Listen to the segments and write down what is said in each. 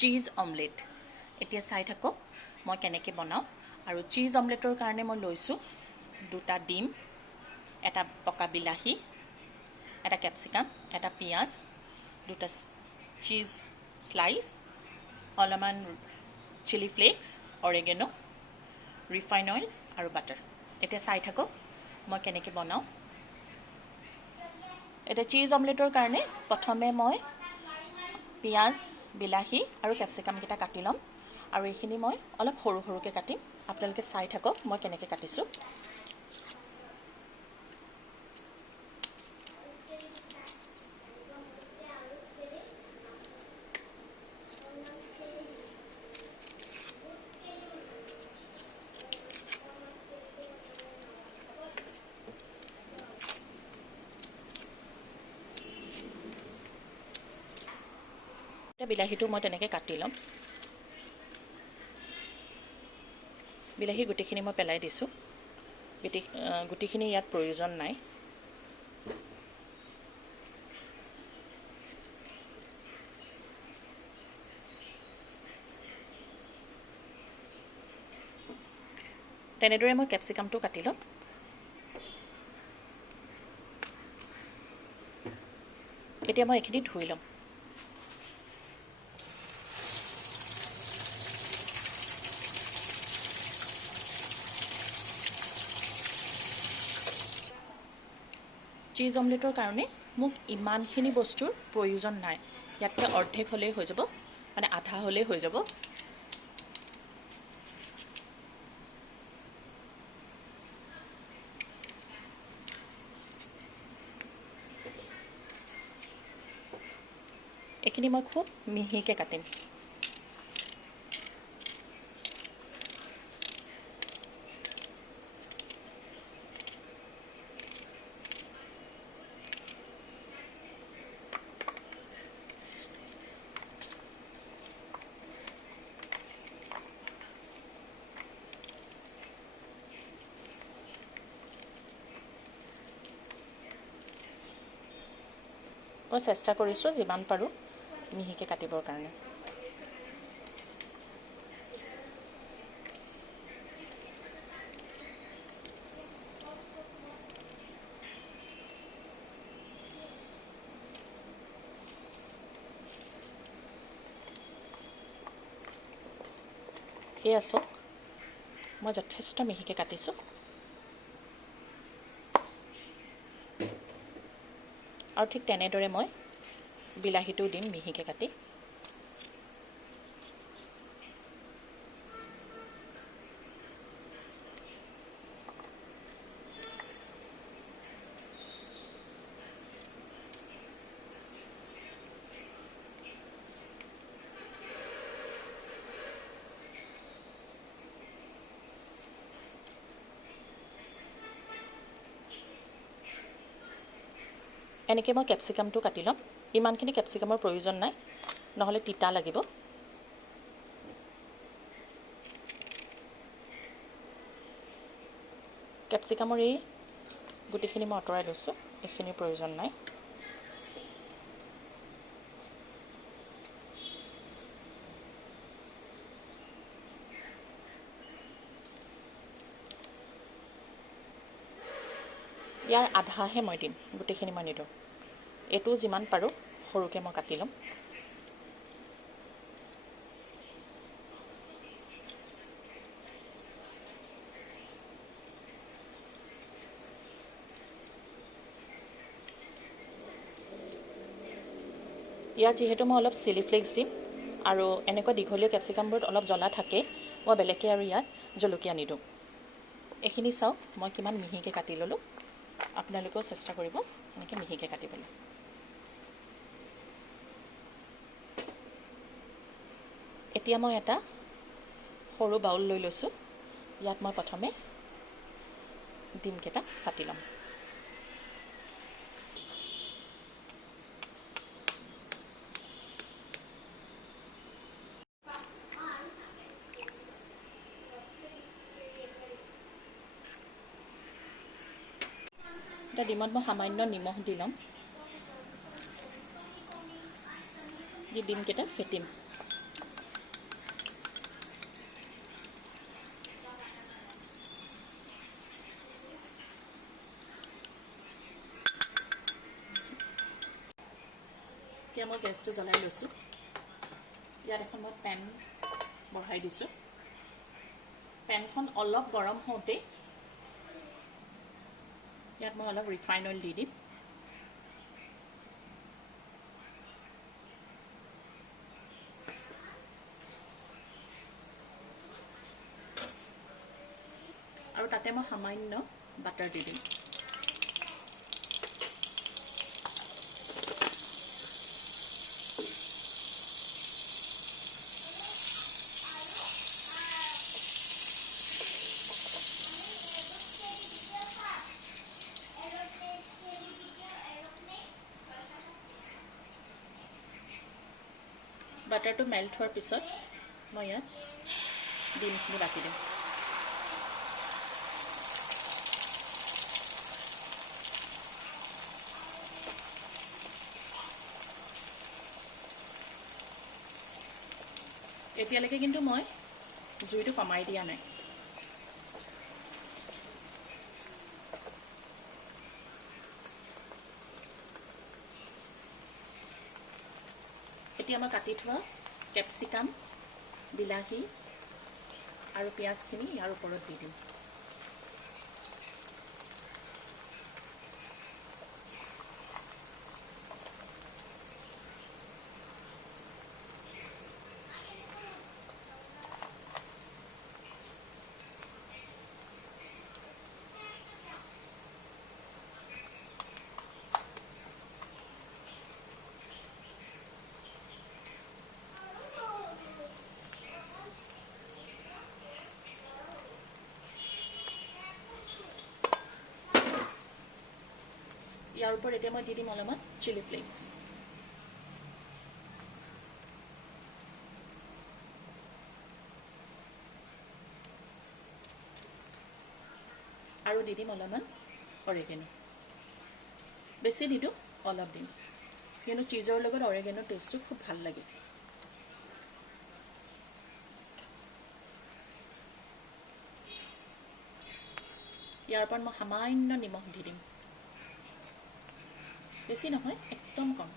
চিজ omelette. এতিয়া চাই থাকক মই কেনেকৈ বনাওঁ। আৰু চিজ অমলেটৰ কাৰণে মই লৈছোঁ 2টা ডিম, এটা পকা বিলাহী, এটা কেপচিকাম, এটা পিঁয়াজ, 2টা চিজ স্লাইচ, অলপমান chilli flax, oregano, refine oil আৰু বাটাৰ। এতিয়া চাই থাকক মই কেনেকৈ বনাওঁ। এতিয়া চিজ অমলেটৰ কাৰণে প্ৰথমে মই পিঁয়াজ, বিলাহী আৰু কেপচিকামকেইটা কাটি ল'ম। আৰু এইখিনি মই অলপ সৰু সৰুকৈ কাটিম। আপোনালোকে চাই থাকক মই কেনেকৈ কাটিছোঁ। এতিয়া বিলাহীটো মই তেনেকৈ কাটি ল'ম। বিলাহী গুটিখিনি মই পেলাই দিছোঁ। গুটিখিনি ইয়াত প্ৰয়োজন নাই। তেনেদৰে মই কেপচিকামটো কাটি ল'ম। এতিয়া মই এইখিনি ধুই ল'ম। চিজ অমলেটৰ কাৰণে মোক ইমানখিনি বস্তুৰ প্ৰয়োজন নাই। ইয়াতকৈ অৰ্ধেক হ'লেই হৈ যাব, মানে আধা হ'লেই হৈ যাব। এইখিনি মই খুব মিহিকৈ কাটিম। মই চেষ্টা কৰিছোঁ যিমান পাৰোঁ মিহিকৈ কাটিবৰ কাৰণে। এয়া চাওক মই যথেষ্ট মিহিকৈ কাটিছোঁ। আৰু ঠিক তেনেদৰে মই বিলাহীটো দিম মিহিকৈ কাটি। এনেকৈ মই কেপচিকামটো কাটি ল'ম। ইমানখিনি কেপচিকামৰ প্ৰয়োজন নাই, নহ'লে তিতা লাগিব। কেপচিকামৰ এই গুটিখিনি মই আঁতৰাই লৈছোঁ, এইখিনিৰ প্ৰয়োজন নাই। ইয়াৰ আধাহে মই দিম, গোটেইখিনি মই নিদিওঁ। এইটো যিমান পাৰোঁ সৰুকৈ মই কাটি ল'ম। ইয়াত যিহেতু মই অলপ চিলি ফ্লেক্স দিম আৰু এনেকুৱা দীঘলীয়া কেপচিকামবোৰত অলপ জ্বলা থাকে, মই বেলেগকৈ আৰু ইয়াত জলকীয়া নিদিওঁ। এইখিনি চাওক মই কিমান মিহিকৈ কাটি ল'লোঁ। আপোনালোকেও চেষ্টা কৰিব এনেকৈ মিহিকৈ কাটিবলৈ। এতিয়া মই এটা সৰু বাউল লৈ লৈছোঁ। ইয়াত মই প্ৰথমে ডিমকেইটা কাটি ল'ম। এটা ডিমত মই সামান্য নিমখ দি ল'ম। দি ডিমকেইটা ফেটিম। এতিয়া মই গেছটো জ্বলাই লৈছোঁ। ইয়াত এখন মই পেন বঢ়াই দিছোঁ। পেনখন অলপ গৰম হওঁতেই ইয়াত মই অলপ ৰিফাইন অইল দি দিম। আৰু তাতে মই সামান্য বাটাৰ দি দিম। বাটাৰটো মেল্ট হোৱাৰ পিছত মই ইয়াত ডিমখিনি বাকি দিম। এতিয়ালৈকে কিন্তু মই জুইটো কমাই দিয়া নাই। এতিয়া মই কাটি থোৱা কেপচিকাম, বিলাহী আৰু পিঁয়াজখিনি ইয়াৰ ওপৰত দি দিম। ইয়াৰ ওপৰত এতিয়া মই দি দিম অলপমান চিলি ফ্লেক্স। আৰু দি দিম অলপমান অৰেগেনো। বেছি নিদিওঁ, অলপ দিম, কিয়নো চিজৰ লগত অৰেগেনৰ টেষ্টটো খুব ভাল লাগে। ইয়াৰ ওপৰত মই সামান্য নিমখ দি দিম। বেছি নহয়, একদম কম।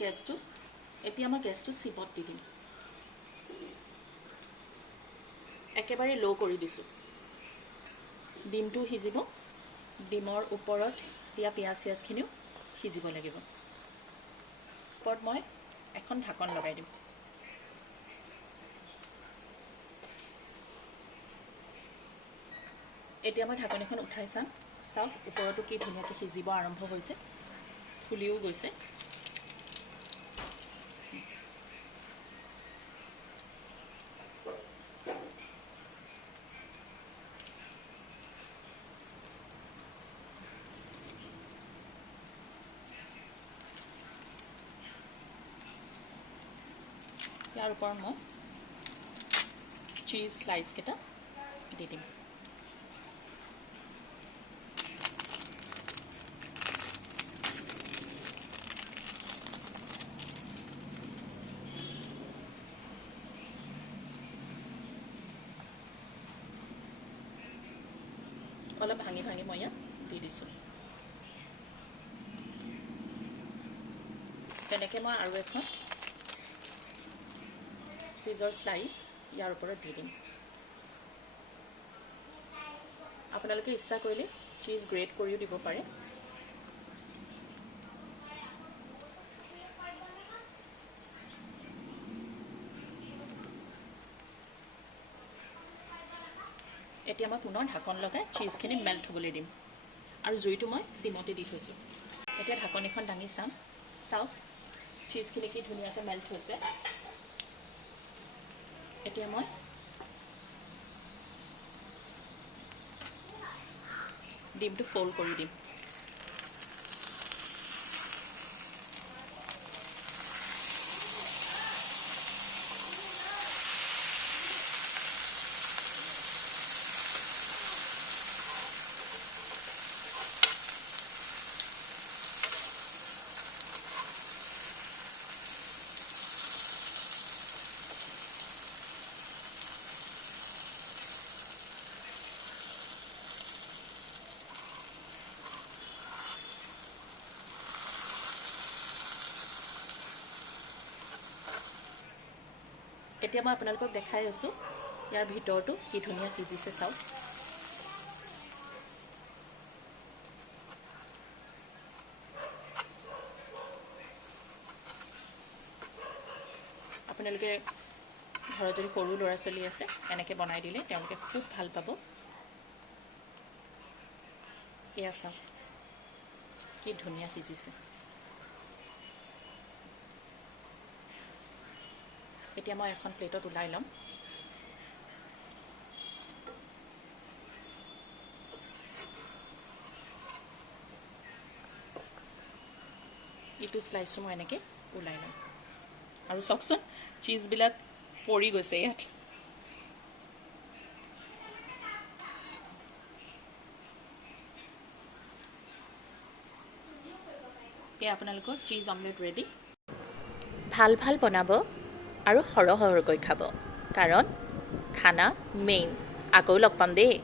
গেছটো এতিয়া মই গেছটো চিমত দি দিম। একেবাৰে ল' কৰি দিছোঁ। ডিমটো সিজিব, ডিমৰ ওপৰত দিয়া পিঁয়াজ চিয়াজখিনিও সিজিব লাগিব। ওপৰত মই এখন ঢাকন লগাই দিম। এতিয়া মই ঢাকনিখন উঠাই চাম, চাওক ওপৰতো কি ধুনীয়াকৈ সিজিব আৰম্ভ হৈছে, ফুলিও গৈছে। ইয়াৰ ওপৰত মই চিজ স্লাইচকেইটা দি দিম। অলপ ভাঙি ভাঙি মই ইয়াত দি দিছোঁ। তেনেকৈ মই আৰু এখন চিজৰ স্লাইচ ইয়াৰ ওপৰত দি দিম। আপোনালোকে ইচ্ছা কৰিলে চিজ গ্ৰেট কৰিও দিব পাৰে। এতিয়া মই পুনৰ ঢাকন লগাই চিজখিনি মেল্ট হ'বলৈ দিম আৰু জুইটো মই চিমতে দি থৈছোঁ। এতিয়া ঢাকনিখন দাঙি চাম, চাওক চিজখিনি কি ধুনীয়াকৈ মেল্ট হৈছে। এতিয়া মই ডিমটো ফ'ল্ড কৰি দিম। এতিয়া মই আপোনালোকক দেখাই আছোঁ ইয়াৰ ভিতৰটো কি ধুনীয়া সিজিছে চাওক। আপোনালোকে ঘৰত যদি সৰু ল'ৰা ছোৱালী আছে এনেকৈ বনাই দিলে তেওঁলোকে খুব ভাল পাব। এয়া চাওক কি ধুনীয়া সিজিছে। এতিয়া মই এখন প্লেটত ওলাই ল'ম। ইটো স্লাইচো মই এনেকৈ ওলাই ল'ম আৰু চাওকচোন চীজবিলাক পৰি গৈছে ইয়াত। এয়া আপোনালোকৰ চীজ অমলেট ৰেডি। ভাল ভাল বনাব আৰু সৰহ সৰহকৈ খাব, কাৰণ খানা মেইন। আকৌ লগ পাম দেই।